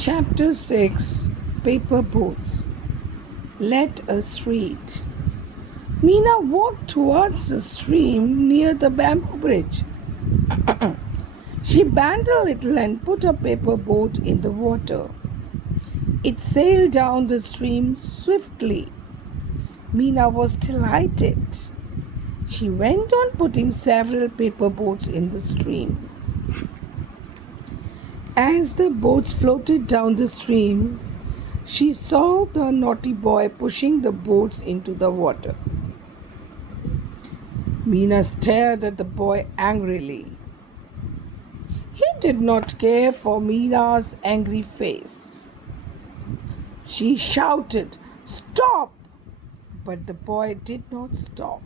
Chapter 6 Paper Boats. Let us read. Meena walked towards the stream near the bamboo bridge. She bent a little and put a paper boat in the water. It sailed down the stream swiftly. Meena was delighted. She went on putting several paper boats in the stream. As the boats floated down the stream, she saw the naughty boy pushing the boats into the water. Meena stared at the boy angrily. He did not care for Meena's angry face. She shouted, "Stop!" But the boy did not stop.